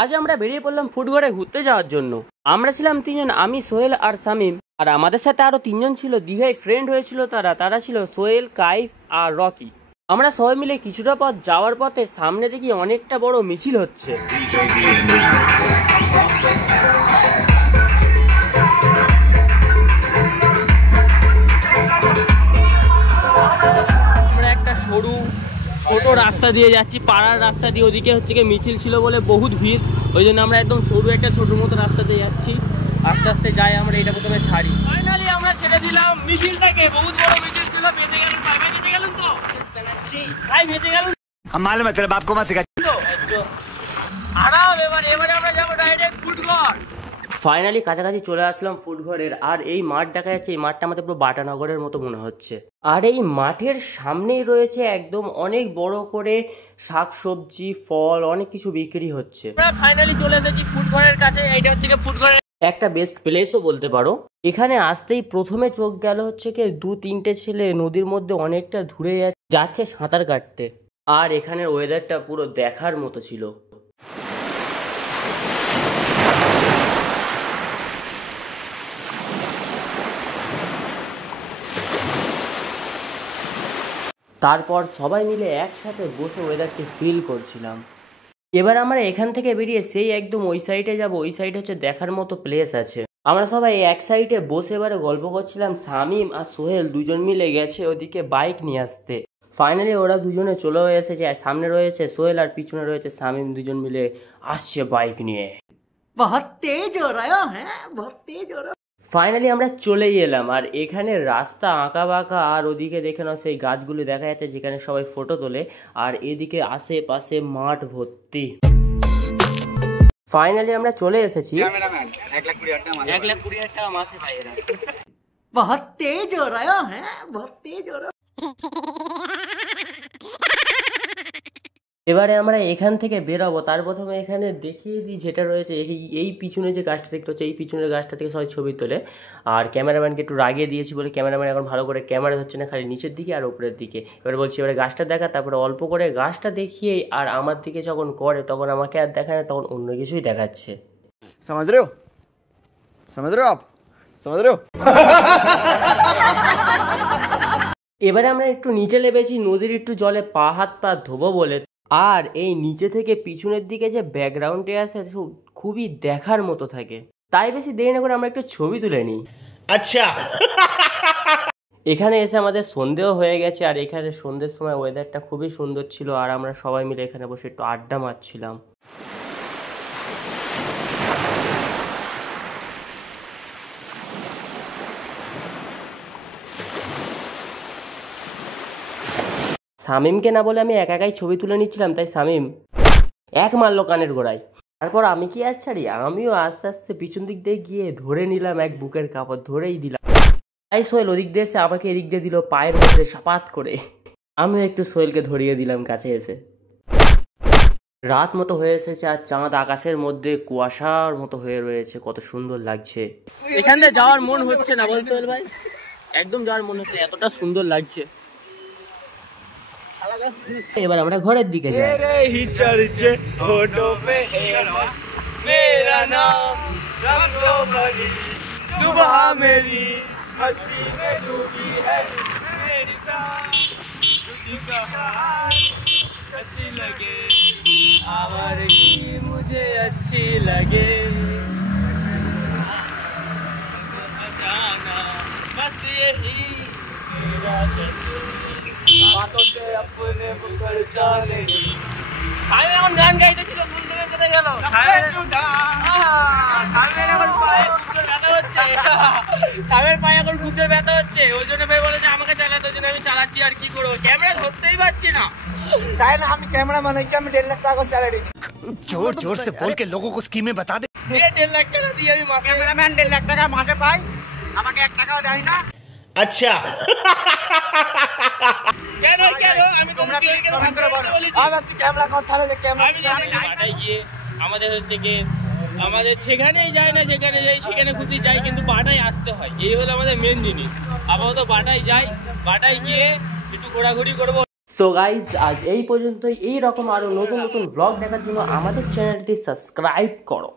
আজ আমরা বেরিয়ে পড়লাম ফুডঘরে ঘুরতে যাওয়ার জন্য। আমরা ছিলাম তিনজন, আমি, সোহেল আর শামিম। আর আমাদের সাথে আরো তিনজন ছিল, দীঘায় ফ্রেন্ড হয়েছিল তারা ছিল সোহেল, কাইফ আর রকি। আমরা সবাই মিলে কিছুটা পথ যাওয়ার পথে সামনে দেখি অনেকটা বড় মিছিল হচ্ছে। আমরা একটা ছোট রাস্তা দিয়ে যাচ্ছি, পাড়ার রাস্তা দিয়ে। ওদিকে হচ্ছে কি মিছিল ছিল বলে বহুত ভিড়, ওই জন্য আমরা একদম সরু একটা ছোট মতো রাস্তা দিয়ে যাচ্ছি। আস্তে আস্তে যাই, আমরা এটা প্রথমে ছাড়ি। ফাইনালি আমরা ছেড়ে দিলাম মিছিলটাকে। বহুত বড় মিছিল ছিল, বেঁচে গেল। ভাই বেঁচে গেলেন তো? ভাই বেঁচে গেলেন? মালুম है तेरे बाप को मत सिखा। আরাম। এবারে আমরা যাবো ডাইরেক্ট ফুডঘর। ফাইনালি কাছাকাছি চলে আসলাম ফুডঘরের। আর এই মাঠ দেখা যাচ্ছে, এই মাঠটা আমাদের পুরো বাটানগরের মতো মনে হচ্ছে। আর এই মাঠের সামনেই রয়েছে একদম অনেক বড় করে শাকসবজি, ফল, অনেক কিছু বিক্রি হচ্ছে। আমরা ফাইনালি চলে এসেছি ফুডঘরের কাছে। এইটা হচ্ছে কি ফুডঘরের একটা বেস্ট প্লেসও বলতে পারো। এখানে আসতেই প্রথমে চোখ গেল হচ্ছে কি 2-3টে ছেলে নদীর মধ্যে অনেকটা দূরে যাচ্ছে সাঁতার কাটতে। আর এখানের ওয়েদারটা পুরো দেখার মতো ছিল। তারপর সবাই মিলে একসাথে বসে ওয়েদারকে ফিল করছিলাম। এবার আমরা এখান থেকে বেরিয়ে সেই একদম ওই সাইডে যাব। ওই সাইডে হচ্ছে দেখার মতো প্লেস আছে। আমরা সবাই এক সাইডে বসে এবারে গল্প করছিলাম। শামিম আর সোহেল দুজন মিলে গেছে ওদিকে বাইক নিয়ে আসতে। ফাইনালি ওরা দুজনে চলে এসেছে। সামনে রয়েছে সোহেল আর পিছনে রয়েছে শামিম, দুজন মিলে আসছে বাইক নিয়ে। बहुत तेज हो रहा है, बहुत तेज हो रहा। ফাইনালি আমরা চলেই এলাম। আর এখানে রাস্তা আঁকা বাঁকা, আর ওদিকে দেখে নাও সেই গাছগুলো দেখা যাচ্ছে যেখানে সবাই ফটো তোলে। আর এদিকে আশেপাশে মাঠ ভর্তি। ফাইনালি আমরা চলে এসেছি। 1,20,000 টাকা মাসে পাই এরা। बहुत तेज हो रहा है, बहुत तेज हो रहा। এবারে আমরা এখান থেকে বেরোবো। তার প্রথমে এখানে দেখিয়ে দিই যেটা রয়েছে এই পিছনে যে গাছটা দেখতে হচ্ছে, এই পিছনের গাছটা থেকে সবাই ছবি তোলে। আর ক্যামেরাম্যানকে একটু রাগিয়ে দিয়েছি বলে ক্যামেরাম্যান এখন ভালো করে ক্যামেরা ধরছে না, খালি নিচের দিকে আর উপরের দিকে। এবারে বলছি এবারে গাছটা দেখা, তারপরে অল্প করে গাছটা দেখিয়ে আর আমার দিকে যখন করে তখন আমাকে আর দেখায় না, তখন অন্য কিছুই দেখাচ্ছে। समझ रहे हो आप समझ रहे हो। এবারে আমরা একটু নিচে নেমেছি নদীর একটু জলে পা হাত পা ধোবো বলে। আর এই নিচে থেকে পিছনের দিকে যে ব্যাকগ্রাউন্ডে আছে খুবই দেখার মতো থাকে। তাই বেশি দেরি না করে আমরা একটু ছবি তুলে নিই। আচ্ছা। এখানে এসে আমাদের সন্ধেও হয়ে গেছে। আর এখানে সন্ধ্যের সময় ওয়েদারটা খুবই সুন্দর ছিল। আর আমরা সবাই মিলে এখানে বসে একটু আড্ডা মারছিলাম। শামিমকে না বলে আমি একাই ছবি তুলে নিচ্ছিলাম, তাই শামিম এক মারলো কানের গোড়ায়। তারপর আমি কি আর ছাড়ি, আমিও আস্তে আস্তে পিছন দিক দিয়ে গিয়ে ধরে নিলাম এক বুকের কাপড়, ধরেই দিলাম। তাই সোহেল ওদিক দিয়ে এসে আমাকে এদিক দিয়ে দিল পায়ের মধ্যে সাপাত করে। আমিও একটু সোহেলকে ধরিয়ে দিলাম কাছে এসে। রাত মতো হয়ে এসেছে আর চাঁদ আকাশের মধ্যে কুয়াশার মতো হয়ে রয়েছে, কত সুন্দর লাগছে। এখানে যাওয়ার মন হচ্ছে না বল সোহেল ভাই, একদম যাওয়ার মন হচ্ছে, এতটা সুন্দর লাগছে। এবার আমরা ঘরের দিকে যাই। মুঝে अच्छी लगे बस यही मेरा বাতোं से अपने पुकार जाने। সামনে এখন গান গাইতেছিল, ভুল থেকে কেটে গেল। সামনের এখন পায়ে খুদের ব্যথা হচ্ছে, সামনের পায়ে এখন খুদের ব্যথা হচ্ছে। ওই জন্য ভাই বলেছে আমাকে চালাতে, ওই জন্য আমি চালাচ্ছি। আর কি করবো, ক্যামেরা ধরতেই পারছি না। তাই না আমি ক্যামেরা বানাইছি, আমি 1.5 লাখ টাকা স্যালারি। जोर जोर से बोल के लोगों को स्कीमें बता दे। 1.5 লাখ টাকা দিয়ে আমি মাসে, ক্যামেরাম্যান 1.5 লাখ টাকা মাসে পাই, আমাকে 1 টাকাও দেয় না। আচ্ছা কেন আমি তোমরা ক্যামেরা কথা দেখ, ক্যামেরা গিয়ে আমাদের হচ্ছে কি আমাদের যেখানেই যাই না, যেখানে যাই সেখানে খুশি যাই, কিন্তু বাটায় আসতে হয়। এই হলো আমাদের মেন জিনিস। আপাতত বাটায় যাই, বাটায় গিয়ে একটু ঘোরাঘুরি করবো। সো গাইজ আজ এই পর্যন্তই। এই রকম আরো নতুন নতুন ব্লগ দেখার জন্য আমাদের চ্যানেলটি সাবস্ক্রাইব করো।